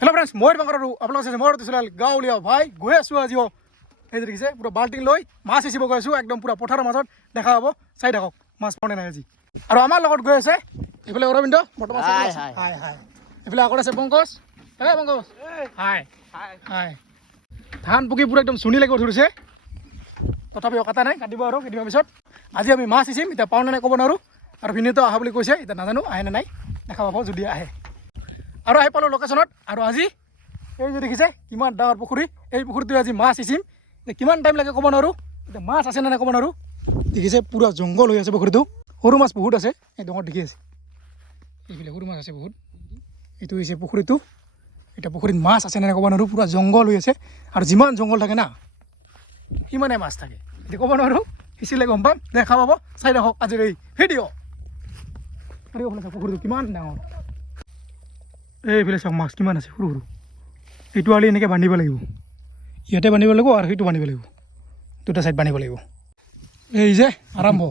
Hello' friends মই তোমাক আৰু আপোনালোক চাইছে মই দিছিলোঁ গাঁৱলীয়া ভাই গৈ আছোঁ আজিও এই দেখিছে পুৰা বাল্টিং লৈ মাছ সিঁচিব গৈ আছোঁ একদম পুৰা পথাৰৰ মাজত। দেখা হ'ব। চাই থাকক মাছ পাওঁনে নাই আজি। আৰু আমাৰ লগত গৈ আছে এইফালে অৰবিন্দ বৰ্তমান হাই হাই। এইফালে আগত আছে Pankaj. Hey Pankaj. Hi. Hi. ধান পকি পুৰা একদম চুনি লাগিব ধৰিছে তথাপিও কাটা নাই কাটিব আৰু কেইদিনমান পিছত। আজি আমি মাছ সিঁচিম এতিয়া পাওঁ নে নাই ক'ব নোৱাৰোঁ। আৰু ভিনিতো অহা বুলি কৈছে এতিয়া নাজানো আহে নে নাই। দেখা পাব যদি আহে। আৰু আহি পালোঁ লোকেশ্যনত আৰু আজি এই যে দেখিছে, কিমান ডাঙৰ পুখুৰী। এই পুখুৰীটোৱে আজি মাছ সিঁচিম। এতিয়া কিমান টাইম লাগে ক'ব নোৱাৰোঁ। এতিয়া মাছ আছে নে নাই ক'ব নোৱাৰোঁ। দেখিছে, পূৰা জংঘল হৈ আছে পুখুৰীটো। সৰু মাছ বহুত আছে। এই ডঙত দেখি আছে। এইফালে সৰু মাছ আছে বহুত। এইটো হৈছে পুখুৰীটো। এতিয়া পুখুৰীত মাছ আছে নে নাই ক'ব নোৱাৰোঁ। পূৰা জংঘল হৈ আছে। আৰু যিমান জংঘল থাকে না, সিমানে মাছ থাকে। এতিয়া ক'ব নোৱাৰোঁ। সিঁচিলে গম পাম। দেখা পাব চাই ৰাখক আজিৰ এই ভিডিঅ' পুখুৰীটো কিমান ডাঙৰ। এইফালে চাওক মাছ কিমান আছে সৰু সৰু। এইটো আলি এনেকৈ বান্ধিব লাগিব। ইয়াতে বান্ধিব লাগিব আৰু সেইটো বান্ধিব লাগিব। দুটা ছাইড বান্ধিব লাগিব। এই যে আৰম্ভ।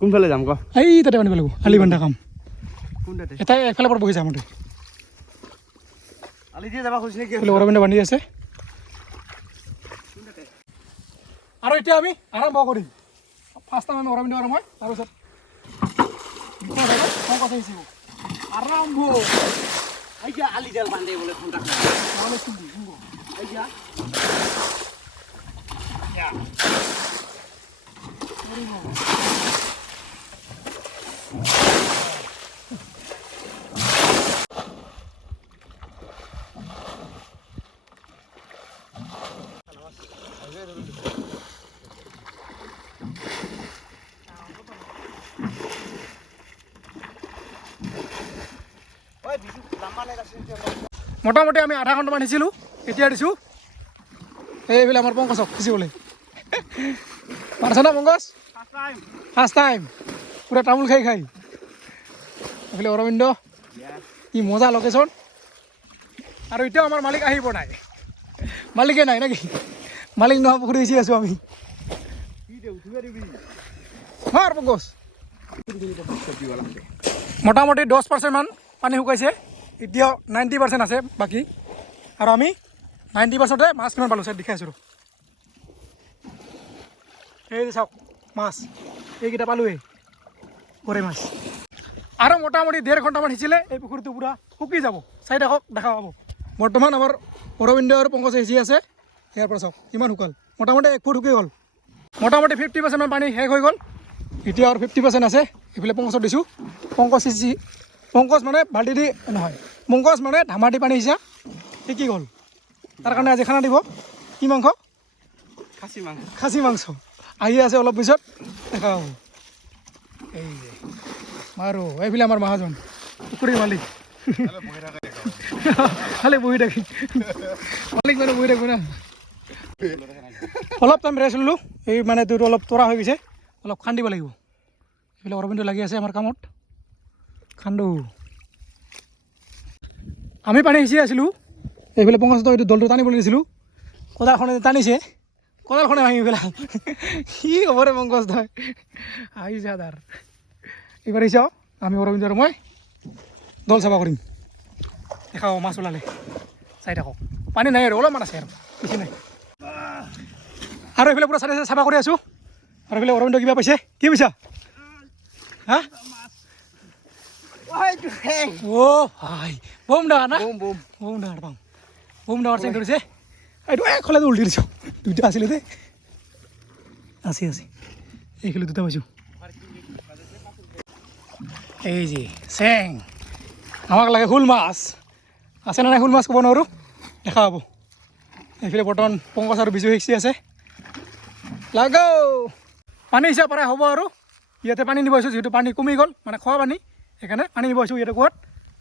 কোনফালে যাম ক? এই তাতে বান্ধিব লাগিব আলি বান্ধা কাম। এটাই এফালৰ পৰা নেকি? এইফালে অৰবিন্দ বান্ধি আছে। আৰু এতিয়া আমি আৰম্ভ কৰিম। ফাৰ্ষ্ট টাইম আমি অৰবিন্দ আৰু মই তাৰপিছত আৰম্ভ। আইয়া আলি জাল বান্ধে বোলে নহ'লে চুলি, চুলি। আইয়া ওই মোটামুটি আমি আধা ঘণ্টামান সিঁচিলোঁ এতিয়া দিছোঁ। এইবিলাক আমাৰ পংকজক সিঁচিবলৈ। পাৰিছে না পংকজ? ফাৰ্ষ্ট টাইম পূৰা তামোল খাই খাই। এইফালে অৰবিন্দ, কি মজা লোকেশ্যন আৰু এতিয়াও আমাৰ মালিক আহিব নাই। মালিকে নাই নেকি? মালিক নোহোৱা পুখুৰী সিঁচি আছোঁ আমি। মাৰ পংকজ। মোটামুটি দহ পাৰ্চেণ্টমান পানী শুকাইছে। এতিয়াও নাইণ্টি পাৰ্চেণ্ট আছে, বাকী। আৰু আমি নাইণ্টি পাৰ্চেণ্টে মাছ কিমান পালোঁ চাই দেখাই আছোঁ ৰ। এই যে চাওক, মাছ। এইকেইটা পালোঁৱেই। গৰৈ মাছ। আৰু মোটামুটি ডেৰ ঘণ্টামান সিঁচিলে, এই পুখুৰীটো পূৰা শুকি যাব। চাই থাকক, দেখা পাব। বৰ্তমান আমাৰ অৰবিন্দ আৰু পংকজে সিঁচি আছে। ইয়াৰ পৰা চাওক, কিমান শুকাল। মোটামুটি এক ফুট শুকি গ'ল। মোটামুটি ফিফটি পাৰ্চেণ্টমান পানী শেষ হৈ গ'ল। এতিয়া আৰু ফিফটি পাৰ্চেণ্ট আছে। এইফালে পংকজত দিছোঁ। পংকজ সিঁচি পংকজ মানে বাল্টি দি নহয়। পংকজ মানে ধামা দি পানী সিঁচা শিকি গ'ল তাৰ কাৰণে আজি খানা দিব। কি মাংস? খাচী মাংস। খাচী মাংস। আহি আছে অলপ পিছত। দেখা পাব এই যে মাৰো এইফালে আমাৰ মহাজন। পুখুৰীৰ মালিক। খালি বহি থাকি। মালিক মানে বহি থাকো না। অলপ টাইম ৰেষ্ট ল'লোঁ। এই মানে তোৰ অলপ তৰা হৈ গৈছে। অলপ খান্দিব লাগিব। এইফালে অৰবিন্দ লাগি আছে আমাৰ কামত। খান্দো। আমি পানী সিঁচি আছিলোঁ। এইফালে পংকজটো এইটো দলটো টানিবলৈ দিছিলোঁ কোদালখনে টানিছে। কোদালখনে ভাঙি পেলাল। কি হ'ব ৰে পংকজ তই? আহিছা তাৰ এইবাৰ আহিছ? আমি অৰবিন্দ আৰু মই দল চাফা কৰিম। দেখাব মাছ ওলালে। চাই থাকক। পানী নাই আৰু, অলপমান আছে আৰু। বেছি নাই। আৰু এইফালে পূৰা চাই চাফা কৰি আছোঁ। আৰু এইফালে অৰবিন্দ কিবা পাইছে? কি পাইছা? হা? ওই তো হে অ' ভাই বম না? বুম বুম। বম পাওঁ বম। ধৰিছে এইটো একফালে উল্টি দিছোঁ। দুইটা আছিলে দে আছে আছে এইফালে দুটা পাইছোঁ এই যে চেং আমাক লাগে শোল মাছ। আছে নে নাই শোল মাছ ক'ব নোৱাৰোঁ? দেখা পাব এইফালে বৰ্তমান পংকজ আৰু বিজু শিকচি আছে। লাগো। পানী হিচাপ পাৰে হ'ব আৰু। ইয়াতে পানী নিব আহিছোঁ যিহেতু পানী কমি গ'ল মানে খোৱা পানী। সেইকাৰণে পানী নিব আহিছোঁ ইয়াতে কুৱাত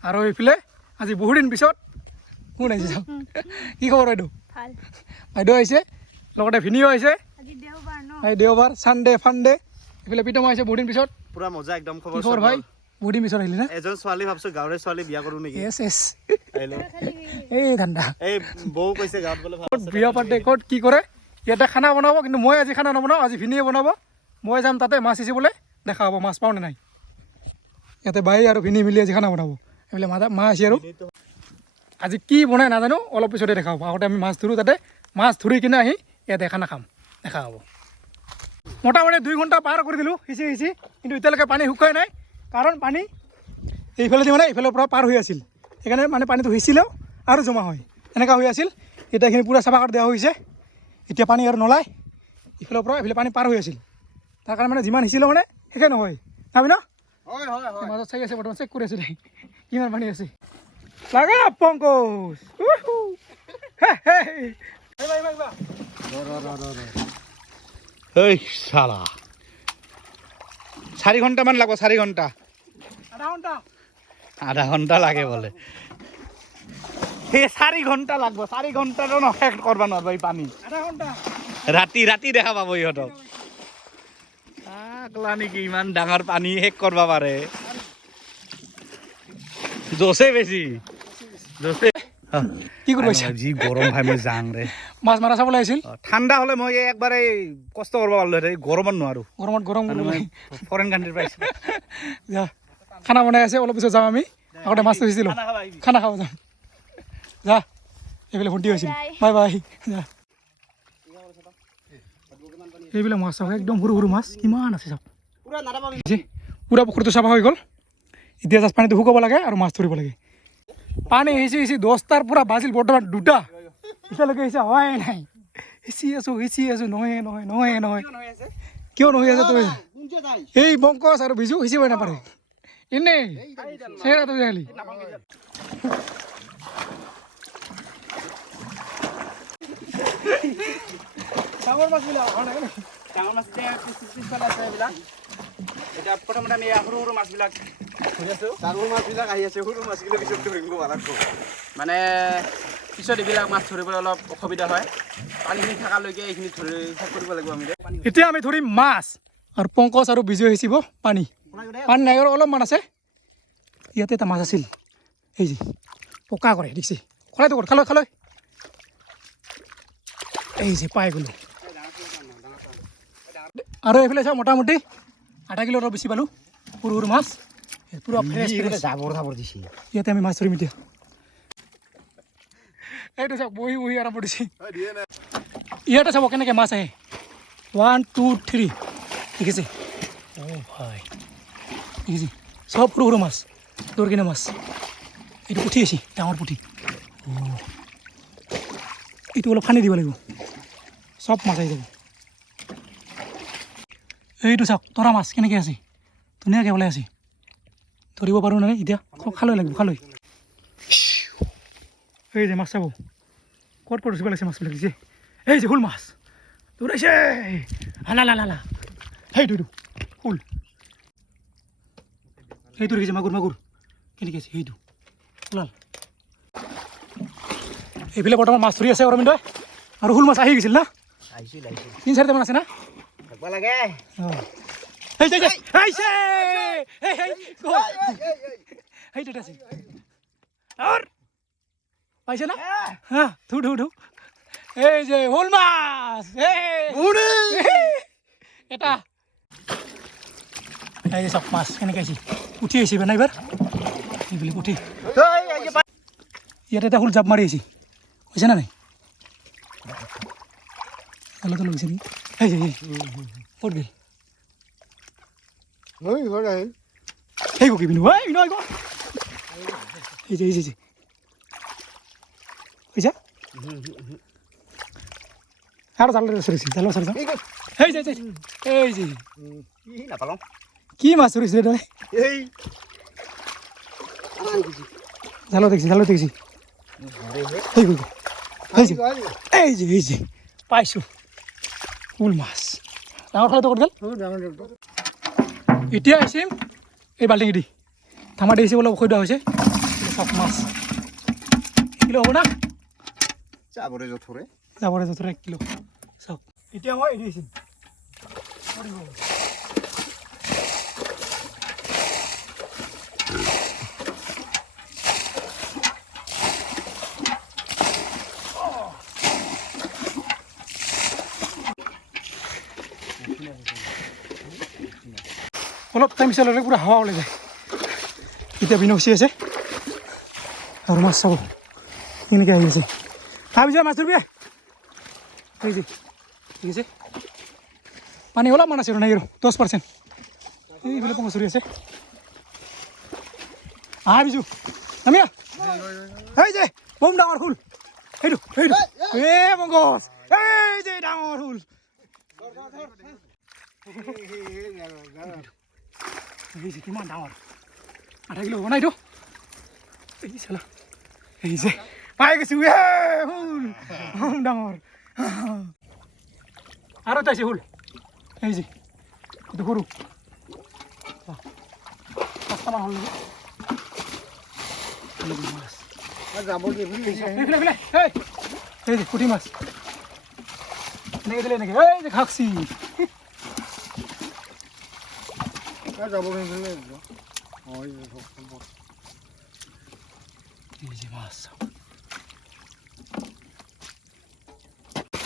আৰু এইফালে আজি বহুত দিন পিছত কোন আহিছে? চাওক কি খবৰ বাইদেউ? বাইদেউ আহিছে লগতে ভিনিও আহিছে। আজি দেওবাৰ ন? এই দেওবাৰ ছানডে ফানডে এইফালে প্ৰীতম আহিছে বহুত দিন পিছত। পুৰা মজা একদম খবৰ খবৰ ভাই? বহুত দিন পিছত আহিলি না? এজন ছোৱালী ভাবছ গাঁৱৰে ছোৱালী বিয়া কৰো নেকি? এছ এছ এই ঠাণ্ডা এই বৌ কৈছে গাঁৱত গ'লে ভালো ক'ত বিয়া পাতে ক'ত কি কৰে? ইয়াতে খানা বনাব কিন্তু মই আজি খানা নবনাওঁ আজি ভিনিয়ে বনাব। মই যাম তাতে মাছ সিঁচিবলৈ দেখা হ'ব মাছ পাওঁ নে নাই? ইয়াতে বাই আৰু ভিনি মিলি আজি খানা বনাব। এইফালে মা মা আছে আৰু আজি কি বনাই নাজানো, অলপ পিছতে দেখা হ'ব আগতে আমি মাছ ধৰোঁ তাতে। মাছ ধৰি কিনে আহি ইয়াতে খানা খাম। দেখা হ'ব। মোটামুটি দুই ঘণ্টা পাৰ কৰি দিলোঁ, সিঁচি সিঁচি। কিন্তু এতিয়ালৈকে পানী শুকাই নাই। কাৰণ পানী এইফালেদি মানে এইফালৰ পৰা পাৰ হৈ আছিল। সেইকাৰণে মানে পানীটো সিঁচিলেও আৰু জমা হয়। এনেকুৱা হৈ আছিল। এতিয়া এইখিনি পূৰা চাফা কৰি দিয়া হৈছে। এতিয়া পানী আৰু নলায়। ইফালৰ পৰা এইফালে পানী পাৰ হৈ আছিল। তাৰ কাৰণে মানে যিমান সিঁচিলেও মানে শেষে নহয়। ভাবি ন? মাজত চাই আছে বৰ্তমান চেক কৰি আছোঁ কিমান পানী আছে? লাগা পংকজ চালা চাৰি ঘণ্টামান লাগব চাৰি ঘণ্টা। আধা ঘণ্টা। আধা ঘণ্টা লাগে বোলে। সেই চাৰি ঘণ্টা লাগব চাৰি ঘণ্টাটো ন শেষ কৰিব নোৱাৰিব এই পানী। আধা ঘণ্টা। ৰাতি ৰাতি দেখা পাব ইহঁতক। আগলা নেকি? ইমান ডাঙৰ পানী শেষ কৰিব পাৰে। জোচে বেছি। জোচে কি কৰিব যি গৰম ভাই মই যাং ৰে। মাছ মাৰা চাবলৈ আহিছিল? ঠাণ্ডা হ'লে মই একবাৰে কষ্ট কৰিব পাৰিলোঁ হেঁতেন। গৰমত নোৱাৰোঁ। গৰমত গৰম ফৰেন কাণ্ট্ৰিৰ পাইছোঁ যা খানা বনাই আছে অলপ পিছত যাম আমি। আগতে মাছটো সিঁচিলোঁ খানা খাব যাম। যা এইবিলাক ভণ্টি হৈছিল। Bye bye. যা। এইবিলাক মাছ চাওক একদম সৰু সৰু মাছ কিমান আছে চাওক। পুৰা পুখুৰীটো চাফা হৈ গ'ল। এতিয়া জাষ্ট পানীটো শুকাব লাগে আৰু মাছ ধৰিব লাগে। পানী সিঁচি সিঁচি দহটাৰ পৰা বাজিল বৰ্তমান দুটা। এতিয়ালৈকে সিঁচা হোৱাই নাই। সিঁচি আছোঁ সিঁচি আছোঁ নহয় নহয় নহয় নহয়। কিয় নহয় আছে? তই? এই বংকচ আৰু বিজু সিঁচিবই নাপাৰে। এনেই চেহেৰাটো খালি ডাঙৰ মাছবিলাক অহা নাই? ডাঙৰ মাছ এতিয়া পিছ- পিছফালে আছে এইবিলাক। এতিয়া প্ৰথমতে আমি সৰু সৰু মাছবিলাক ধৰি আছোঁ। ডাঙৰ মাছবিলাক আহি আছে সৰু মাছবিলাক পিছত ধৰিব পাৰাতো মানে পিছত এইবিলাক মাছ ধৰিবলৈ অলপ অসুবিধা হয়। পানীখিনি থকালৈকে এইখিনি ধৰি শেষ কৰিব লাগিব আমি এতিয়া আমি ধৰিম মাছ আৰু পংকজ আৰু বিজয় সিঁচিব পানী। পানী নাই আৰু অলপমান আছে। ইয়াতে এটা মাছ আছিল। এই যে পকা কৰে দেখিছে। খলাইটো ক'ত খালৈ খালৈ এই যে পাই গ'লোঁ। আৰু এইফালে চাওঁ মোটামুটি। আধা কিলো অলপ বেছি পালোঁ। সৰু মাছ। পূৰা ফ্ৰেছ ফ্ৰেছ জাবৰ জাবৰ ইয়াতে আমি মাছ ধৰিম এতিয়া। এইটো চাওক বহি বহি আৰম্ভ দিছে। ইয়াতে চাব কেনেকৈ মাছ আহে। ওৱান টু থ্ৰী দেখিছে? অ' ভাই। দেখিছে? চব সৰু সৰু মাছ। দৌৰ কিনে মাছ। এইটো পুঠি আছে ডাঙৰ পুঠি। এইটো অলপ খান্দি দিব লাগিব। চব মাছ আহি যাব। এইটো চাওক তৰা মাছ কেনেকৈ আছে? ধুনীয়াকৈ ওলাই আছে। ধৰিব পাৰোঁ নাই এতিয়া? খালৈ লাগিব খালৈ। এই যে মাছ চাব। ক'ত ক'ত উঠিব লাগিছে মাছবিলাক দিছে এই যে শোল মাছ। দৌৰাইছে। আলা লা লা লা সেইটো এইটো শোল। সেইটো দেখিছে মাগুৰ মাগুৰ। কেনেকৈ আছে সেইটো? ওলাল। এইফালে বৰ্তমান মাছ ধৰি আছে অৰবিন্দই। আৰু শোল মাছ আহি গৈছিল না? তিনি চাৰিটামান আছে না? থাকিব লাগে অঁ এই যে, এই যে, আহিছে! এই, এই, গ'ল। সেইটোত আছে আর পাইছে না হ্যাঁ ধু ধু ধু এই যে শোল মাছ! এটা এই যে চব মাছ কেনেকৈ আহিছে উঠি আহিছে মানে এইবাৰ এইবিলাক উঠি ইয়াত এটা শোল জাপ মাৰি আহিছে হৈছে না নাই তলত তলত গৈছে নেকি এই যে এই, ক'ত গ'ল সেই গো কি বিনু এই বিনু গো। এই যে এই যে এই যে। আৰু জালৰ চৰিছে জালৰ চৰিছে এই যে এই যে, এই কি নাপালোঁ। কি মাছ চৰিছিলে তই এই। জালত দেখিছি জালত দেখিছি। এই গো। এই এই যে এই যে। পাইছোঁ। শোল মাছ। ডাঙৰ ক'ত গ'ল এতিয়া আহিছিল এই বাল্টিং দি ধামা দিছে অলপ অসুবিধা হৈছে। চব মাছ। কিলো হ'ব না? জাবৰে জথৰে যাবৰে যথৰ এক কিলো। চব এতিয়া মই এৰি আহিছিল অলপ টাইম ল'লে পূৰা হাৱা ওলাই যায় এতিয়া বিনক্সি আছে আৰু মাছ চাব এনেকৈ আহি আছে ভাবিছা মাছ ধৰিবি এই যে ঠিক আছে পানী অলপমান আছে নাই দহ পাৰ্চেণ্ট এইফালে পংকজ ধৰি আছে আহা বিজু নামি আহ এই যে বম ডাঙৰ ফুল সেইটো সেইটো এ পংকজ এই যে ডাঙৰ ফুল এই যে, কিমান ডাঙৰ। আধা কিলো হ'ব না এইটো? এই চালা। এই যে, পাই গৈছোঁ। ডাঙৰ। আৰু এটা আছে ফুল এই যে, এইটো সৰু। পাঁচটামান হ'ল নেকি? এই যে মাছ যাব কি এইফালে এইফালে এই এই যে পুঠি মাছ এনেকৈ দিলে এনেকৈ এই যে খাকচি যাব কি এই যে মাছ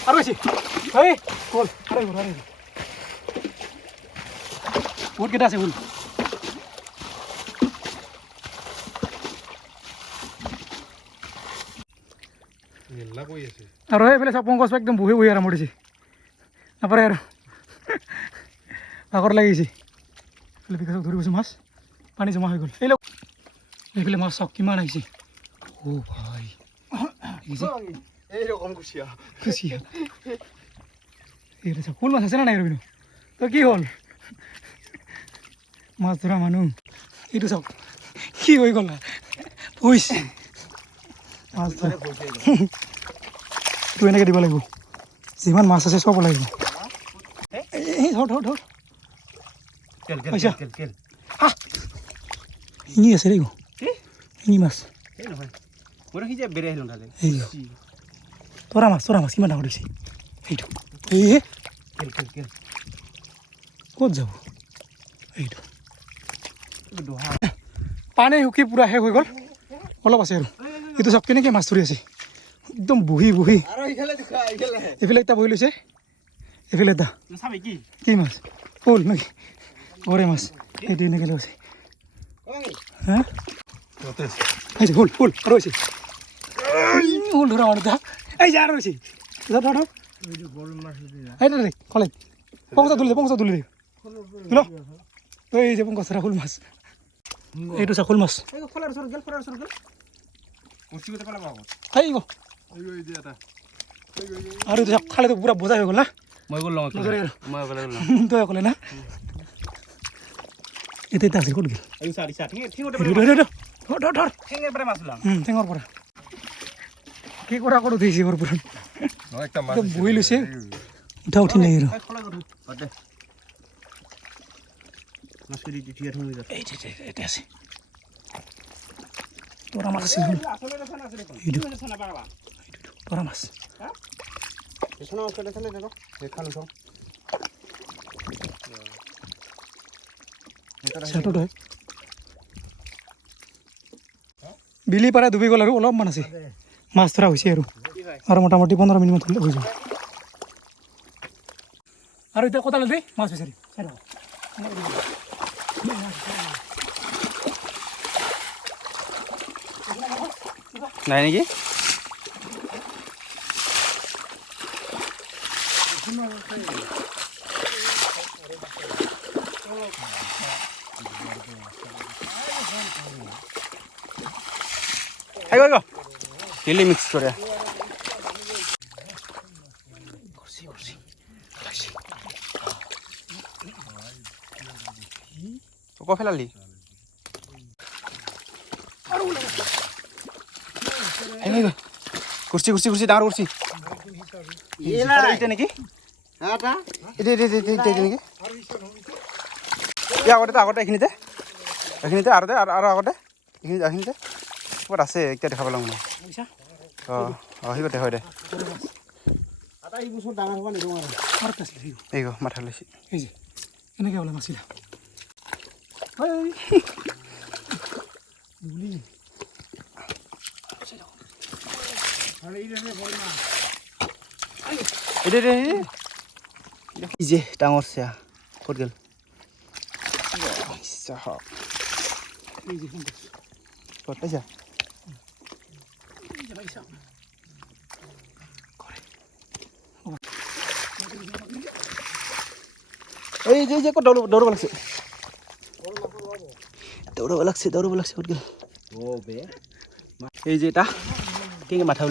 আৰু বেছি এই হ'ল আৰু আহিব আৰু আহিব বহুত কেইটা আছে হ'ল আৰু এইফালে চাপ পংকজ একদম বহি বহি আৰাম কৰিছে নাপাৰে আৰু ভাগৰ লাগিছে এইফালে বিকাশক ধৰি গৈছোঁ মাছ। পানী জমা হৈ গ'ল। এই লওক। এইফালে মাছ চাওক কিমান আহিছে। অ' ভাই। কুচিয়া। এইটো চাওক মাছ আছে না নাই ৰবিনো? তই কি হ'ল? মাছ ধৰা মানুহ। এইটো চাওক কি হৈ গ'ল? পইচ মাছ ধৰা তোৰ এনেকৈ দিব লাগিব। যিমান মাছ আছে চব লাগিব ধৰ ধৰ ধৰ। কেল কেল পইচা। কেল কেল আহ শিঙি আছে দেই শিঙি মাছ এই নহয় মই সি যে বেৰে আহিলোঁ তালে এই তৰা মাছ তৰা মাছ কিমান ডাঙৰ দিছে সেইটো এই কেল কেল কেল ক'ত যাব এইটো দোহা পানী শুকি পূৰা শেষ হৈ গ'ল। অলপ আছে আৰু। এইটো চাওক কেনেকৈ মাছ ধৰি আছে? একদম বহি বহি এইফালে এটা বহি লৈছে। এইফালে এটা। কি? মাছ? শ'ল নেকি গৰৈ মাছ এইটো এনেকৈ লৈছে হা এই যে শ'ল শ'ল আৰু হৈছে শ'ল ধৰা মানুহ এটা এই যে আৰু ধৰ ধৰ ধৰ এই দে দে কলে পংকজা তুলি দে পংকজা তুলি দে তুল এই যে পংকজ ধৰা শ'ল মাছ এইটো চা শ'ল মাছ খোলাৰ ওচৰত গেল খোলাৰ ওচৰত গেল গ'লে পেলাব আকৌ এই গো আৰু এইটো চাওক খালেতো পূৰা বজাই হৈ গ'ল না মই গ'লো আৰু মই গ'লে তই অকলে না এতিয়া এটা আছে ক'ত গ'ল এই চাৰি চাৰি ঠিঙতে এইটো, এইটো, এইটো, ধৰ ধৰ ধৰ ঠিঙেৰ পৰা কি কৰা ক'ত উঠিছে ঘৰ পৰা? বহি লৈছে। উঠা উঠি নাই আৰু। কৰি তৰা মাছ আছে তৰা মাছ। হয় বিলি পাৰা ডুবি গ'ল আৰু অলপমান আছে। মাছ ধৰা হৈছে আৰু। আৰু মোটামুটি পোন্ধৰ মিনিটমান হ'লে হৈ যাব আৰু এতিয়া কটালে দেই মাছ বিচাৰি। নাই নেকি? চিলি মিক্স করে ক ফেলালি আইগো আইগো কুর্সি কুর্সি কুর্সি ডাঙৰ কুৰ্চি এইটা নেকি এটা এটা এটা এটা এটা নেকি এই আগতে আগতে এইখিনিতে। এইখিনিতে আৰু দে আৰু আৰু আগতে। এইখিনিতে এইখিনিতে। ক'ত আছে? এতিয়া দেখা পালোঁ মানে। বুজিছা? অঁ অঁ সিহঁতে হয় দে। আছিলে। এই মাথা লৈছে। এনেকৈ এইটো এই যে ডাঙৰ চিয়া ক'ত গ'ল? পাইছা? এই যে যে ক'ত দৌৰ দৌৰিব লাগিছে দৌৰিব লাগিছে দৌৰিব লাগিছে ক'ত গ'ল এই যে এটা কেনেকৈ মাথা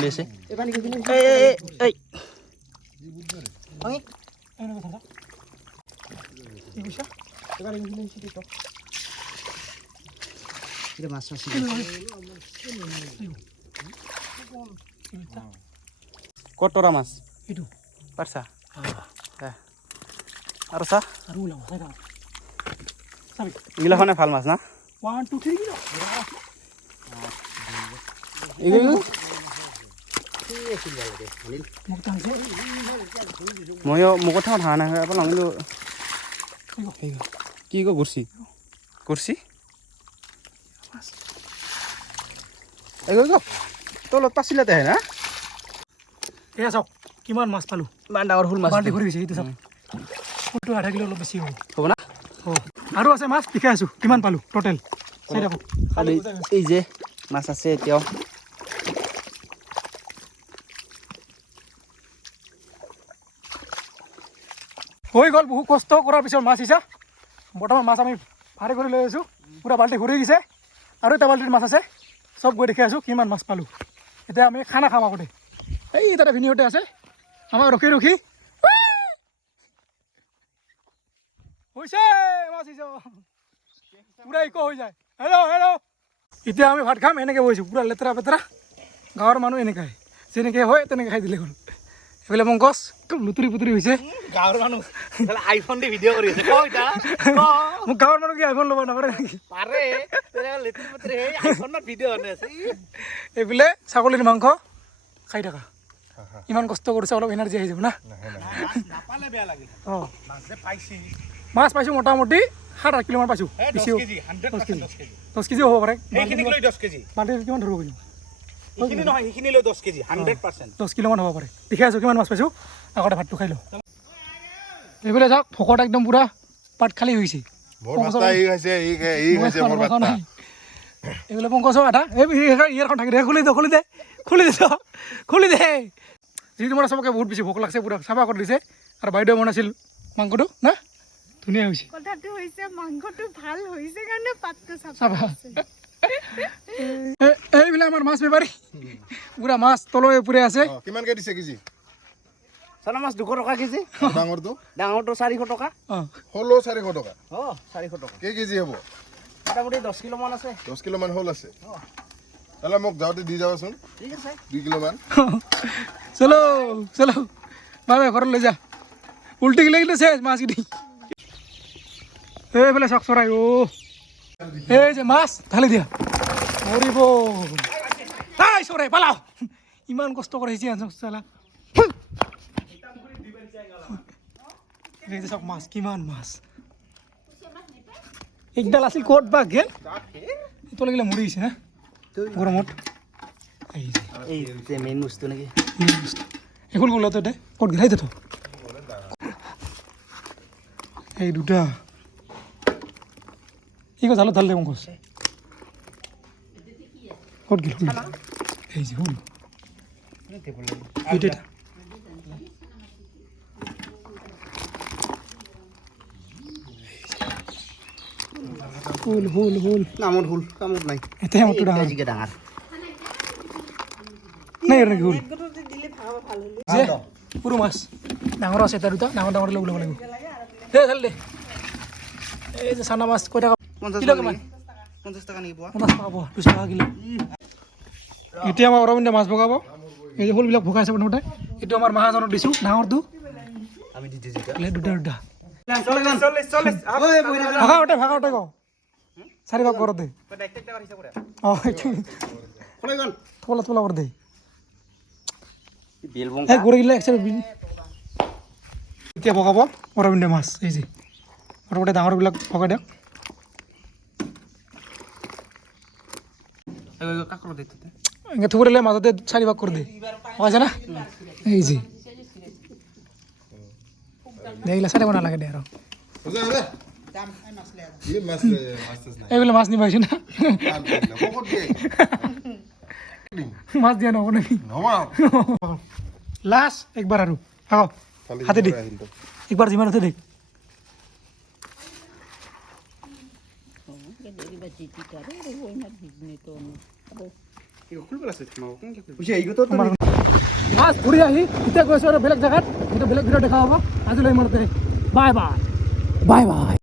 কি কৈছা মাছ আছে ক'ত তৰা মাছ। এইটো পাৰছা চাবি। এইগিলাখনে ভালো মাছ না? থ্ৰী এইগুলো মোক টানিছে ময়ো মোৰ কথা হাঁহ নাই পেলাওঁ কিন্তু কি কয় কৰিছি কৰিছি তলত পাছিলে তেহে না? এয়া চাওক কিমান মাছ পালোঁ। ইমান ডাঙৰ শোল মাছ ভৰি গৈছে এইটো চাওক। ফুটটো আধা কিলো অলপ বেছি হ'ব। হ'ব না? অঁ। আৰু আছে মাছ দেখাই আছোঁ কিমান পালোঁ টোটেল চাই থাকক খালি এই যে মাছ আছে এতিয়াও। হৈ গ'ল বহু কষ্ট কৰাৰ পিছত মাছ হিচা বৰ্তমান মাছ আমি ভাড়ি কৰি লৈ আছোঁ পূৰা বাল্টি ভৰি গৈছে। আৰু এটা বাল্টিত মাছ আছে চব গৈ দেখি আছোঁ কিমান মাছ পালোঁ। এতিয়া আমি খানা খাম আগতে। এই তাতে ভিনিহঁতে আছে। আমাক ৰখি ৰখি। হৈছে মাছ পূৰা ইক হৈ যায়। হেল্ল' হেল্ল' এতিয়া আমি ভাত খাম এনেকৈ বহিছোঁ পূৰা লেতেৰা পেতেৰা। গাঁৱৰ মানুহ এনেকৈ যেনেকৈ হয় তেনেকৈ খাই দিলে হ'ল। এইফালে পংকজ একদম লুতুৰি পুতুৰি হৈছে। গাঁৱৰ মানুহ আইফোন দি ভিডিঅ' কৰি আছে। মোক গাঁৱৰ মানুহ কি আইফোন ল'ব নপৰে নেকি? পাৰে। এইফালে ছাগলীৰ মাংস খাই থাকা। ইমান কষ্ট কৰিছে অলপ এনাৰ্জি আহি যাব না? নাপালে বেয়া লাগে অঁ মাছে পাইছে মোটামুটি সাত আঠ কিলোমান পাইছোঁ। এই দহ কেজি দহ কেজি। হ'ব পাৰে। বাল্টিত কিমান ধৰিব লৈ দহ কিলোমান হ'ব পাৰে। দেখাই আছোঁ কিমান মাছ পাইছোঁ। আগতে ভাতটো খাই লওঁ। এইফালে চাওক ভকত একদম পূৰা পাত খালী হৈছে। এইফালে পংকজ আধা এই ইয়াৰখন থাকি দে খুলি দে খুলি দে খুলি দে খুলি দে। যিটো মানে চবকে বহুত বেছি ভোক লাগছে পূৰা চাফা কৰি দিছে। আৰু বাইদেউ বনাইছিল মাংসটো না? ধুনীয়া হৈছে। কথাটো হৈছে মাংসটো ভালো হৈছে কাৰণে পাতটো চাফা এইবিলাক আমাৰ মাছ বেপাৰী। পূৰা মাছ তলৰে ওপৰে আছে। কিমানকে দিছে কেজি? চানা মাছ দুশ টকা কেজি। ডাঙৰটো? ডাঙৰটো চাৰিশ টকা। ষোল্ল চাৰিশ টকা? অঁ চাৰিশ টকা। কেই কেজি হ'ব? মোটামুটি দহ কিলোমান আছে। দহ কিলোমান হ'ল আছে। তাহলে মোক যাওঁতে দি যাবচোন। ঠিক আছে। দুই কিলোমান চলো চলো। বাবে ঘৰত লৈ যা। উল্টি গিলে কিন্তু চেচ মাছকেইটি এইফালে চাওক চৰাই অ' এই যে মাছ ঢালি দিয়া। মৰিব। আই চৰাই পালাও। ইমান কষ্ট আহিছে আনচক চালা। এই যে চাওক মাছ কিমান মাছ। একডাল আছিল ক'ত বা গেল? এইটো লাগিলে মৰি গৈছে না? গৰমত। এই এই এখন গ'ল দে। ক'ত গেলাই তো। এই দুটা। ঢাল দে মংকজ ক'ত গেল এই যে শুন এইটা হুল হুল হুল। ভুল কামত নাই। নেকি হুল? যে সৰু মাছ। ডাঙৰ আছে এটা দুটা ডাঙৰ ডাঙৰ ওলাব লাগিব দে চাল দে। এই যে চানা মাছ কৈ থকা পঞ্চাছ কিলো কিমান পঞ্চাছ টকা নেকি পোৱা পঞ্চাছ টকা পোৱা দুশ টকা কিলো। এতিয়া আমাৰ অৰবিন্দে মাছ ভগাব। এই যে ফুলবিলাক ভগাইছে প্ৰথমতে এইটো আমাৰ মাহাজনক দিছোঁ ডাঙৰটো আমি দি দিছোঁ দুটা দুটা। ভাগাওঁতে কওঁ। চাৰি ভাগ কৰোঁ দে। অঁ এই গৰু গিলা একচাইড এতিয়া ভগাব। অৰবিন্দে মাছ এই যে। প্ৰথমতে ডাঙৰবিলাক ভগাই দিয়ক। কাকৰো দে তাতে। এনেকৈ থুব দিলে মাজতে চাৰি ভাগ কৰি দে ভগাইছে না এই যে দে এইগিলা চাই থাকিব নালাগে দে আৰু বুজা দে মাছ লৈ যায়, মাছ চাছ নাই এইবিলাক মাছ নিব আহিছোঁ না। মাছ দিয়া নহ'ব নেকি নমাও। লাষ্ট একবাৰ আৰু হাতে দি। একবাৰ যিমান আছে দে বুজি এইগোটো মাছ ঘূৰি আহি এতিয়া গৈছোঁ আৰু বেলেগ জেগাত সেইটো বেলেগ ভিডিঅ' দেখা হ'ব আজিলৈ ইমানতে বাই বাই বাই বাই